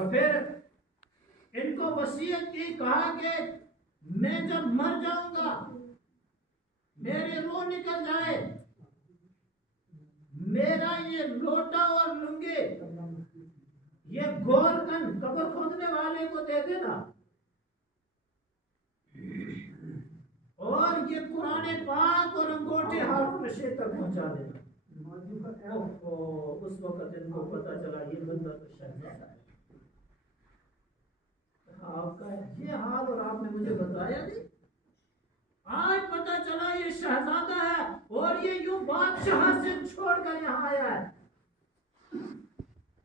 और फिर इनको वसीयत की, कहा कि मैं जब मर जाऊंगा, मेरी रूह निकल जाए, मेरा ये लोटा और लुंगी ये गोरकन कब्र खोदने वाले को दे देना, और ये पुराने पाक और अंगूठे हारून रशीद तक पहुंचा देना। उस वक्त इनको पता चला ये बंदा तो शहजादा है। आपका ये हाल और आपने मुझे बताया नहीं। आज पता चला ये शहजादा है और ये यूं बादशाह से छोड़कर यहाँ आया है।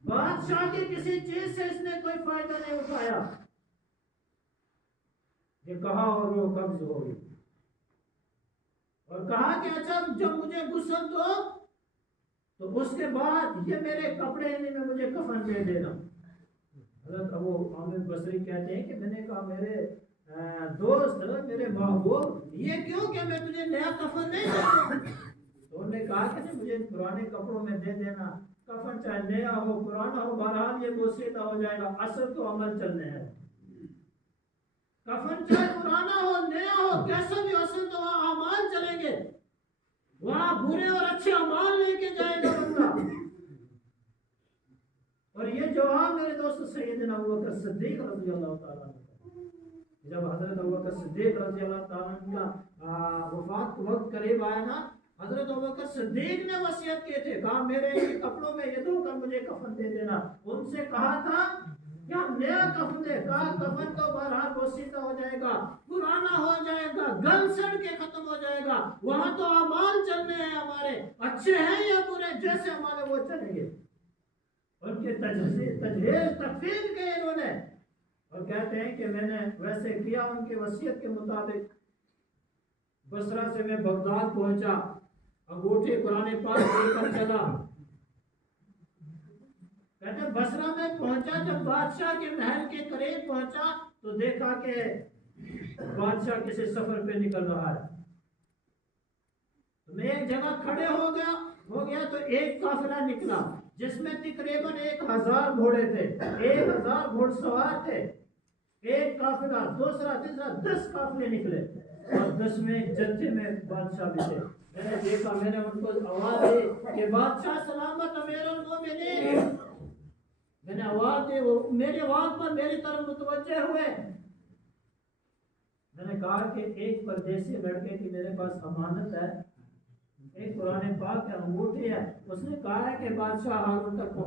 बादशाह की किसी चीज से इसने कोई फायदा नहीं उठाया। ये कहा और वो कब्ज हो गई और कहा कि अच्छा जब मुझे गुस्ल दो तो उसके बाद ये मेरे कपड़े में मुझे कफन दे देना। हज़रत अबू आमिर बसरी कहते हैं कि मैंने कहा मेरे दोस्त, मेरे महबूब, ये क्यों कि मैं तुझे नया कफन नहीं दूं? तो उन्होंने कहा कि मुझे पुराने कपड़ों में दे देना, कफन चाहे नया हो पुराना हो, बहरहाल ये बोसीदा हो जाएगा, असल तो अमल चलने हैं। कफन चाहे पुराना हो नया हो, कैसा भी असल तो वहां अमाल चलेंगे, वहां बुरे और अच्छे अमाल लेके जाएगा बंदा। और ये जवाब मेरे दोस्त सैयदना अबू बकर सिद्दीक रज़ी अल्लाह ताला, जब हजरत अबू बकर सिद्दीक रज़ी अल्लाह ताला का वफात वक्त करीब आया ना, हजरत अबू बकर सिद्दीक ने वसीयत किए थे, कहा मेरे ये कपड़ों में ये धोकर मुझे कफन दे देना। उनसे कहा था क्या नया कफन दे? कहा कफन तो बहरहाल बोसीदा हो जाएगा, पुराना हो जाएगा, गल सड़ के खत्म हो जाएगा, वहां तो अमाल चलने हैं हमारे, अच्छे हैं या बुरे, जैसे हमारे वो चलेंगे। उनके तजहीज तकफीर के इन्होंने, और कहते हैं कि मैंने वैसे किया उनके वसीयत के मुताबिक। बसरा से मैं बगदाद पहुंचा, अंगूठे कुरान पाक लेकर चला। कहते बसरा में पहुंचा, जब बादशाह के महल के करीब पहुंचा तो देखा कि बादशाह किसी सफर पे निकल रहा है। तो मैं एक जगह खड़े हो गया तो एक काफिला निकला जिसमें तकरीबन 1000 घोड़े थे, 1000 घोड़सवार थे। एक काफिला, दूसरा, तीसरा, 10 काफिले निकले और 10वें जत्थे में बादशाह भी थे। मैंने देखा, मैंने उनको आवाज दी कि बादशाह सलामत अमीरुल मोमिनीन। मैंने आवाज दी, वो मेरी आवाज पर मेरी तरफ मुतवज्जे हुए। मैंने कहा कि एक परदेसी लड़के की मेरे पास अमानत है, एक कुरान पाक है, अंगूठी है, उसने कहा है कि बादशाह हारून तक